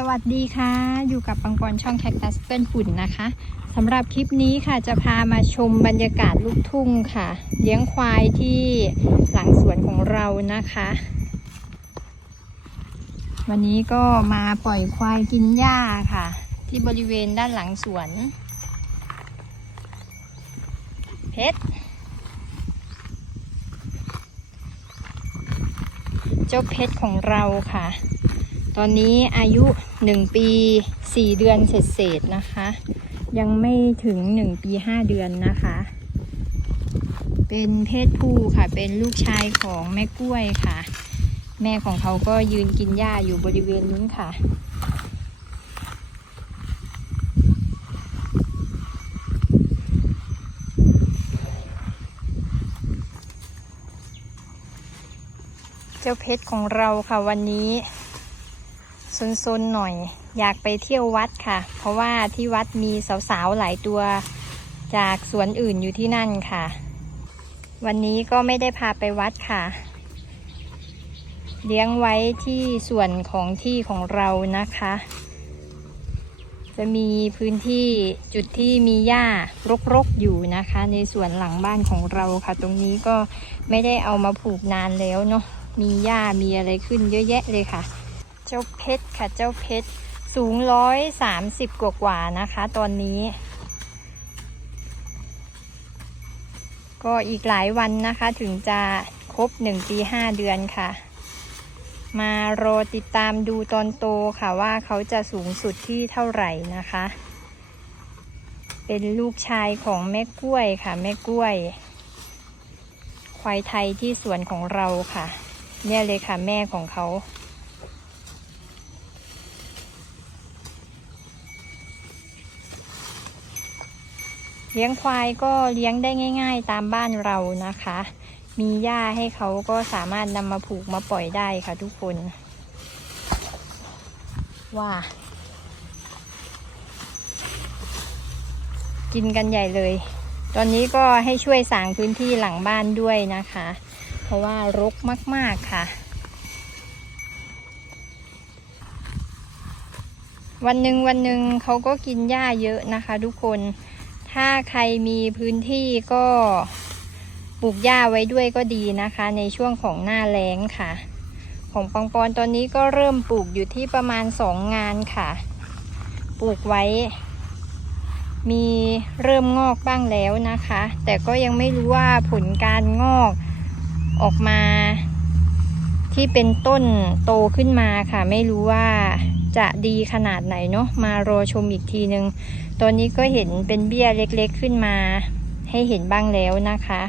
สวัสดีค่ะ อยู่กับปังปอนช่องแคคตัสเปิ้ลฝุ่นนะคะสำหรับคลิปนี้ค่ะจะพามาชมบรรยากาศลูกทุ่งค่ะ เลี้ยงควายที่หลังสวนของเรานะคะ วันนี้ก็มาปล่อยควายกินหญ้าค่ะ ที่บริเวณด้านหลังสวน เพชรเจ้าเพชรของเราค่ะ ตอนนี้อายุ 1 ปี 4 เดือนเศษๆนะคะ ยังไม่ถึง 1 ปี 5 เดือนนะคะ เป็นเพศผู้ค่ะ เป็นลูกชายของแม่กล้วยค่ะ แม่ของเขาก็ยืนกินหญ้าอยู่บริเวณนู้นค่ะเจ้าเพชรของเราค่ะวันนี้ ซนๆหน่อย อยากไปเที่ยววัดค่ะ เพราะว่าที่วัดมีสาวๆหลายตัวจากสวนอื่นอยู่ที่นั่นค่ะ วันนี้ก็ไม่ได้พาไปวัดค่ะ เลี้ยงไว้ที่ส่วนของที่ของเรานะคะ จะมีพื้นที่จุดที่มีหญ้ารกๆอยู่นะคะ ในส่วนหลังบ้านของเราค่ะ ตรงนี้ก็ไม่ได้เอามาผูกนานแล้วเนาะมีหญ้ามีอะไรขึ้นเยอะแยะเลยค่ะ เจ้าเพชรค่ะเจ้าเพชรสูงร้อยสามสิบกว่ากว่านะคะ ตอนนี้ ก็อีกหลายวันนะคะถึงจะครบหนึ่งปีห้าเดือนค่ะ มารอติดตามดูตอนโตค่ะว่าเขาจะสูงสุดที่เท่าไหร่นะคะ เป็นลูกชายของแม่กล้วยค่ะแม่กล้วย ควายไทยที่สวนของเราค่ะ เนี่ยเลยค่ะแม่ของเขา เลี้ยงควายก็เลี้ยงได้ง่าย ๆ ตามบ้านเรานะคะ มีหญ้าให้เขาก็สามารถนำมาผูกมาปล่อยได้ค่ะทุกคน ว่า กินกันใหญ่เลย ตอนนี้ก็ให้ช่วยสางพื้นที่หลังบ้านด้วยนะคะ เพราะว่ารกมาก ๆค่ะวันหนึ่งวันหนึ่งเขาก็กินหญ้าเยอะนะคะทุกคน ถ้าใครมีพื้นที่ก็ปลูกหญ้าไว้ด้วยก็ดีนะคะ ในช่วงของหน้าแล้งค่ะ ของปังปอนตอนนี้ก็เริ่มปลูกอยู่ที่ประมาณสองงานค่ะ ปลูกไว้ มีเริ่มงอกบ้างแล้วนะคะ แต่ก็ยังไม่รู้ว่าผลการงอกออกมา ที่เป็นต้นโตขึ้นมาค่ะ ไม่รู้ว่า จะดีขนาดไหนเนาะมารอชมอีกทีนึงตอนนี้ก็เห็นเป็นเบี้ยเล็กๆขึ้นมา ให้เห็นบ้างแล้วนะคะ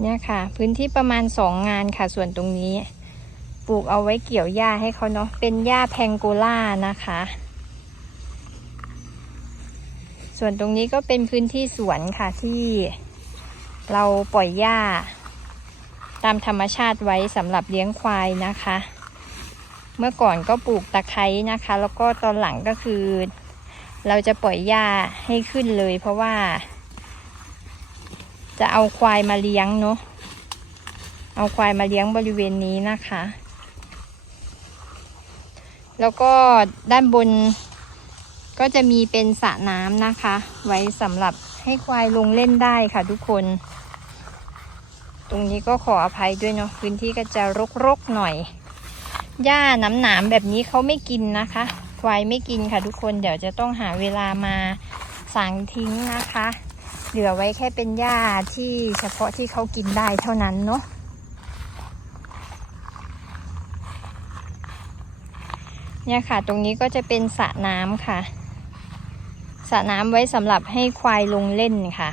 เนี่ยค่ะ พื้นที่ประมาณสองงานค่ะส่วนตรงนี้ ปลูกเอาไว้เกี่ยวหญ้าให้เขาเนาะเป็นหญ้าแพงโกล่านะคะ ส่วนตรงนี้ก็เป็นพื้นที่สวนค่ะที่เราปล่อยหญ้า ตามธรรมชาติไว้สำหรับเลี้ยงควายนะคะ เมื่อก่อนก็ปลูกตะไคร้นะคะ แล้วก็ตอนหลังก็คือ เราจะปล่อยหญ้าให้ขึ้นเลย เพราะว่า จะเอาควายมาเลี้ยงเนาะเอาควายมาเลี้ยงบริเวณนี้นะคะ แล้วก็ด้านบนก็จะมีเป็นสระน้ำนะคะ ไว้สำหรับให้ควายลงเล่นได้ค่ะทุกคน ตรงนี้ก็ขออภัยด้วยเนาะพื้นที่ก็จะรกๆหน่อย หญ้าหนามหนามๆแบบนี้เขาไม่กินนะคะควายไม่กินค่ะทุกคนเดี๋ยวจะต้องหาเวลามาสางทิ้งนะคะ เหลือไว้แค่เป็นหญ้าที่เฉพาะที่เขากินได้เท่านั้นเนาะเนี่ยค่ะ ตรงนี้ก็จะเป็นสระน้ำค่ะสระน้ำไว้สำหรับให้ควายลงเล่นค่ะ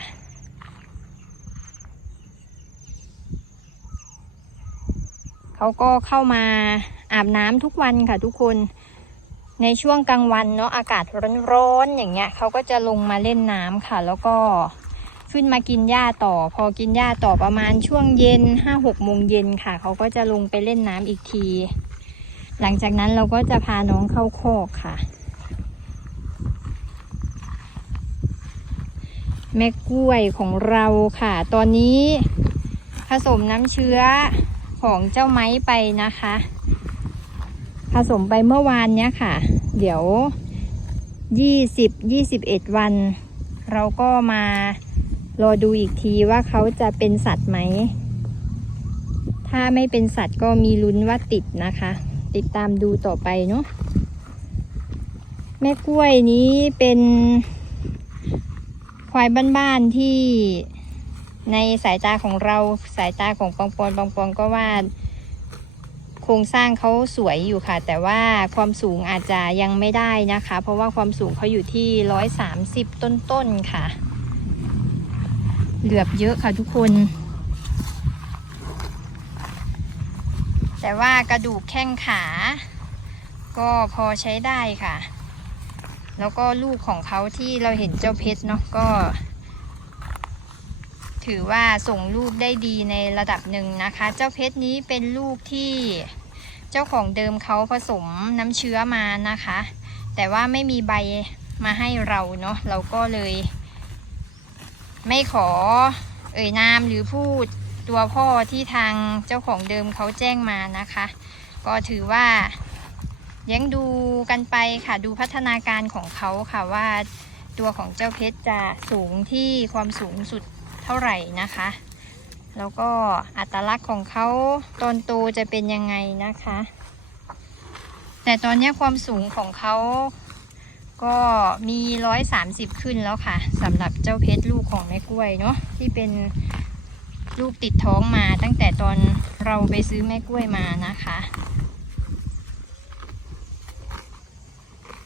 เขาก็เข้ามาอาบน้ำทุกวันค่ะทุกคน ในช่วงกลางวันเนาะอากาศร้อนๆอย่างเงี้ยเขาก็จะลงมาเล่นน้ำค่ะ แล้วก็ขึ้นมากินหญ้าต่อ พอกินหญ้าต่อประมาณช่วงเย็นห้าหกโมงเย็นค่ะ เขาก็จะลงไปเล่นน้ำอีกที หลังจากนั้นเราก็จะพาน้องเข้าโคกค่ะแม่กล้วยของเราค่ะ ตอนนี้ผสมน้ำเชื้อ ของเจ้าไม้ไปนะคะ ผสมไปเมื่อวานเนี้ยค่ะ เดี๋ยวยี่สิบยี่สิบเอ็ดวัน เราก็มารอดูอีกทีว่าเขาจะเป็นสัตว์ไหม ถ้าไม่เป็นสัตว์ก็มีลุ้นว่าติดนะคะ ติดตามดูต่อไปเนาะแม่กล้วยนี้เป็นควายบ้านๆที่ ในสายตาของเราสายตาของปองปอนปองปอนก็ว่า โครงสร้างเขาสวยอยู่ค่ะ แต่ว่าความสูงอาจจะยังไม่ได้นะคะ เพราะว่าความสูงเขาอยู่ที่ร้อยสามสิบต้นๆค่ะ เหลือบเยอะค่ะทุกคน แต่ว่ากระดูกแข้งขา ก็พอใช้ได้ค่ะ แล้วก็ลูกของเขาที่เราเห็นเจ้าเพชรเนาะก็ ถือว่าส่งลูกได้ดีในระดับหนึ่งนะคะ เจ้าเพชรนี้เป็นลูกที่เจ้าของเดิมเขาผสมน้ำเชื้อมานะคะ แต่ว่าไม่มีใบมาให้เราเนาะเราก็เลย ไม่ขอเอ่ยนามหรือพูดตัวพ่อที่ทางเจ้าของเดิมเขาแจ้งมานะคะ ก็ถือว่าเลี้ยงดูกันไปค่ะดูพัฒนาการของเขาค่ะว่าตัวของเจ้าเพชรจะสูงที่ความสูงสุด เท่าไหร่นะคะ แล้วก็อัตลักษณ์ของเขาตอนโตจะเป็นยังไงนะคะ แต่ตอนนี้ความสูงของเขาก็มีร้อยสามสิบขึ้นแล้วค่ะสำหรับเจ้าเพชรลูกของแม่กล้วยเนาะที่เป็นลูกติดท้องมาตั้งแต่ตอนเราไปซื้อแม่กล้วยมานะคะ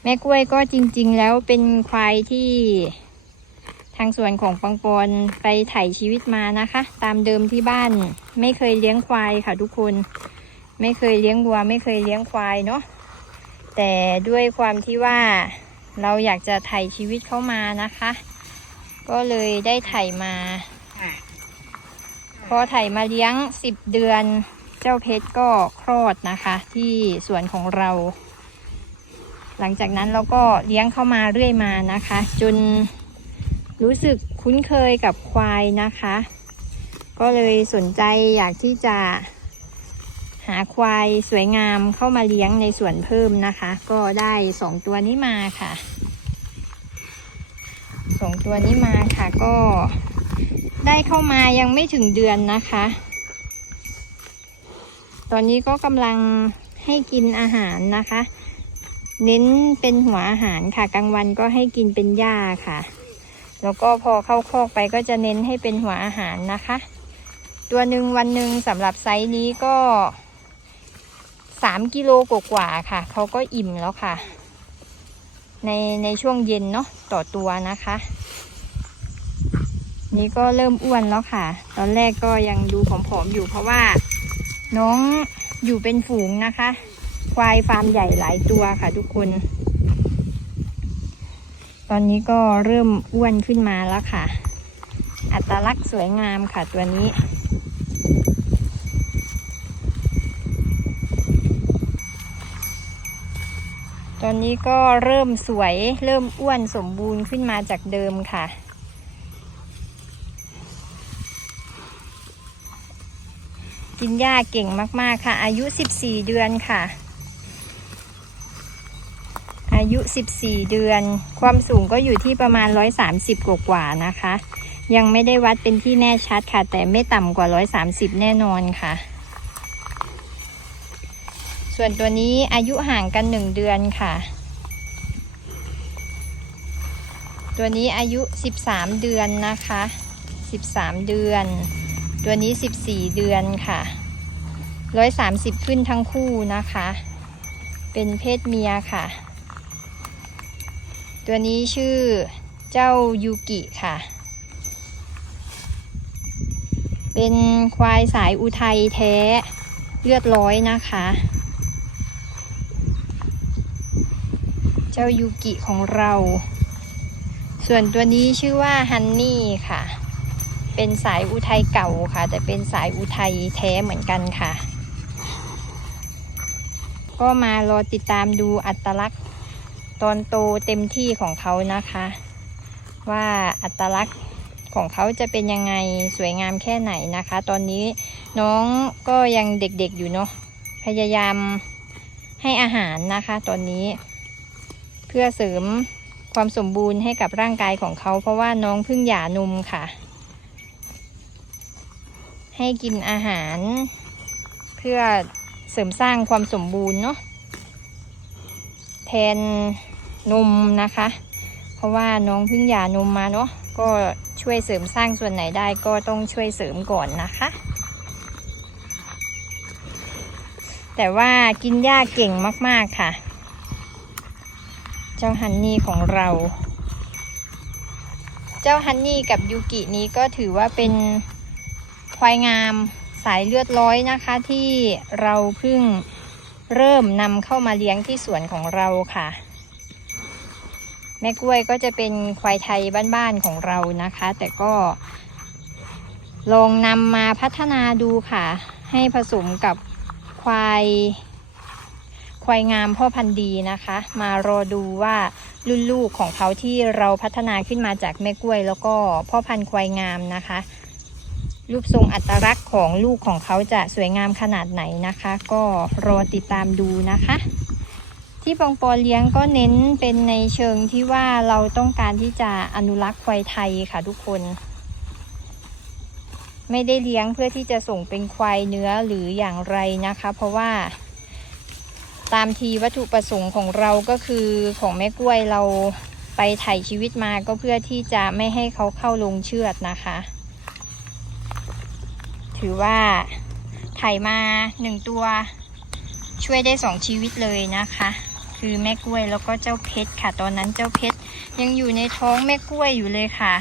แม่กล้วยก็จริง ๆ แล้วเป็นควายที่ ทางส่วนของปังปอนไปถ่ายชีวิตมานะคะ ตามเดิมที่บ้านไม่เคยเลี้ยงควายค่ะทุกคน ไม่เคยเลี้ยงวัว ไม่เคยเลี้ยงควายเนาะแต่ด้วยความที่ว่าเราอยากจะถ่ายชีวิตเขามานะคะ ก็เลยได้ถ่ายมา พอถ่ายมาเลี้ยงสิบเดือนเจ้าเพชรก็คลอดนะคะ ที่สวนของเรา หลังจากนั้นเราก็เลี้ยงเข้ามาเรื่อยมานะคะ จน รู้สึกคุ้นเคยกับควายนะคะ ก็เลยสนใจอยากที่จะหาควายสวยงามเข้ามาเลี้ยงในสวนเพิ่มนะคะ ก็ได้สองตัวนี้มาค่ะสองตัวนี้มาค่ะก็ได้เข้ามายังไม่ถึงเดือนนะคะ ตอนนี้ก็กำลังให้กินอาหารนะคะ เน้นเป็นหัวอาหารค่ะกลางวันก็ให้กินเป็นหญ้าค่ะ แล้วก็พอเข้าคอกไปก็จะเน้นให้เป็นหัวอาหารนะคะ ตัวหนึ่งวันหนึ่งสำหรับไซส์นี้ก็สามกิโลกว่าๆค่ะ เขาก็อิ่มแล้วค่ะ ในในช่วงเย็นเนาะต่อตัวนะคะ นี่ก็เริ่มอ้วนแล้วค่ะ ตอนแรกก็ยังดูผอมๆอยู่เพราะว่า น้องอยู่เป็นฝูงนะคะ ควายฟาร์มใหญ่หลายตัวค่ะทุกคน ตอนนี้ก็เริ่มอ้วนขึ้นมาแล้วค่ะ อัตลักษณ์สวยงามค่ะตัวนี้ ตอนนี้ก็เริ่มสวยเริ่มอ้วนสมบูรณ์ขึ้นมาจากเดิมค่ะกินหญ้าเก่งมาก ๆ ค่ะ อายุ 14 เดือนค่ะ อายุ 14 เดือน ความสูงก็อยู่ที่ประมาณ 130 กว่ากว่านะคะ ยังไม่ได้วัดเป็นที่แน่ชัดค่ะ แต่ไม่ต่ำกว่า 130 แน่นอนค่ะ ส่วนตัวนี้อายุห่างกัน 1 เดือนค่ะ ตัวนี้อายุ 13 เดือนนะคะ 13 เดือน ตัวนี้ 14 เดือนค่ะ 130 ขึ้นทั้งคู่นะคะ เป็นเพศเมียค่ะ ตัวนี้ชื่อเจ้ายูกิค่ะ เป็นควายสายอุทัยแท้เลือดร้อยนะคะ เจ้ายูกิของเรา ส่วนตัวนี้ชื่อว่าฮันนี่ค่ะ เป็นสายอุทัยเก่าค่ะ แต่เป็นสายอุทัยแท้เหมือนกันค่ะ ก็มารอติดตามดูอัตลักษณ์ ตอนโตเต็มที่ของเขานะคะ ว่าอัตลักษณ์ของเขาจะเป็นยังไงสวยงามแค่ไหนนะคะ ตอนนี้น้องก็ยังเด็กๆอยู่เนาะพยายามให้อาหารนะคะ ตอนนี้ เพื่อเสริมความสมบูรณ์ให้กับร่างกายของเขา เพราะว่าน้องเพิ่งหย่านมค่ะ ให้กินอาหาร เพื่อเสริมสร้างความสมบูรณ์เนาะแทน นมนะคะ เพราะว่าน้องเพิ่งหย่านมมาเนาะก็ช่วยเสริมสร้างส่วนไหนได้ก็ต้องช่วยเสริมก่อนนะคะ แต่ว่ากินหญ้าเก่งมากๆค่ะ เจ้าฮันนี่ของเรา เจ้าฮันนี่กับยูกินี้ก็ถือว่าเป็นควายงามสายเลือดร้อยนะคะที่เราเพิ่งเริ่มนำเข้ามาเลี้ยงที่สวนของเราค่ะ แม่กล้วยก็จะเป็นควายไทยบ้านๆของเรานะคะ แต่ก็ลองนำมาพัฒนาดูค่ะ ให้ผสมกับควายควายงามพ่อพันธุ์ดีนะคะ มารอดูว่ารุ่นลูกของเขาที่เราพัฒนาขึ้นมาจากแม่กล้วย แล้วก็พ่อพันธุ์ควายงามนะคะ รูปทรงอัตลักษณ์ของลูกของเขาจะสวยงามขนาดไหนนะคะ ก็รอติดตามดูนะคะ ที่ปองปอเลี้ยงก็เน้นเป็นในเชิงที่ว่าเราต้องการที่จะอนุรักษ์ควายไทยค่ะทุกคน ไม่ได้เลี้ยงเพื่อที่จะส่งเป็นควายเนื้อหรืออย่างไรนะคะ เพราะว่าตามทีวัตถุประสงค์ของเราก็คือของแม่กล้วยเราไปไถ่ชีวิตมาก็เพื่อที่จะไม่ให้เขาเข้าลงเชือดนะคะ ถือว่าไถ่มาหนึ่งตัวช่วยได้สองชีวิตเลยนะคะ คือแม่กล้วยแล้วก็เจ้าเพชรค่ะ ตอนนั้นเจ้าเพชรยังอยู่ในท้องแม่กล้วยอยู่เลยค่ะ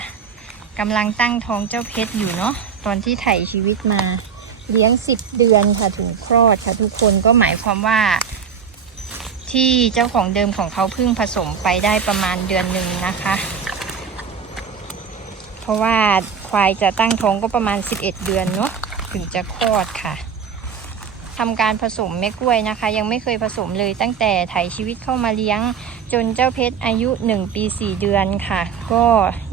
กำลังตั้งท้องเจ้าเพชรอยู่เนาะตอนที่ไถ่ชีวิตมา เลี้ยงสิบเดือนค่ะถึงคลอดค่ะทุกคนก็หมายความว่า ที่เจ้าของเดิมของเขาเพิ่งผสมไปได้ประมาณเดือนหนึ่งนะคะ เพราะว่าควายจะตั้งท้องก็ประมาณ 11 เดือนเนาะถึงจะคลอดค่ะ ทำการผสมแม่กล้วยนะคะ ยังไม่เคยผสมเลยตั้งแต่ไถชีวิตเข้ามาเลี้ยง จนเจ้าเพชรอายุ 1 ปี 4 เดือนค่ะ ก็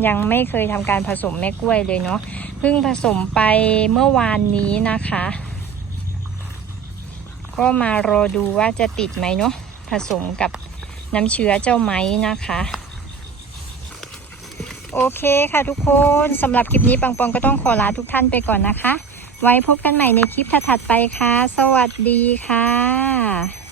ยังไม่เคยทำการผสมแม่กล้วยเลยเนาะเพิ่งผสมไปเมื่อวานนี้นะคะ ก็มารอดูว่าจะติดไหมเนาะผสมกับน้ำเชื้อเจ้าไม้นะคะโอเคค่ะทุกคนสำหรับคลิปนี้ปังปองก็ต้องขอลาทุกท่านไปก่อนนะคะ ไว้พบกันใหม่ในคลิปถัดๆไปค่ะ สวัสดีค่ะ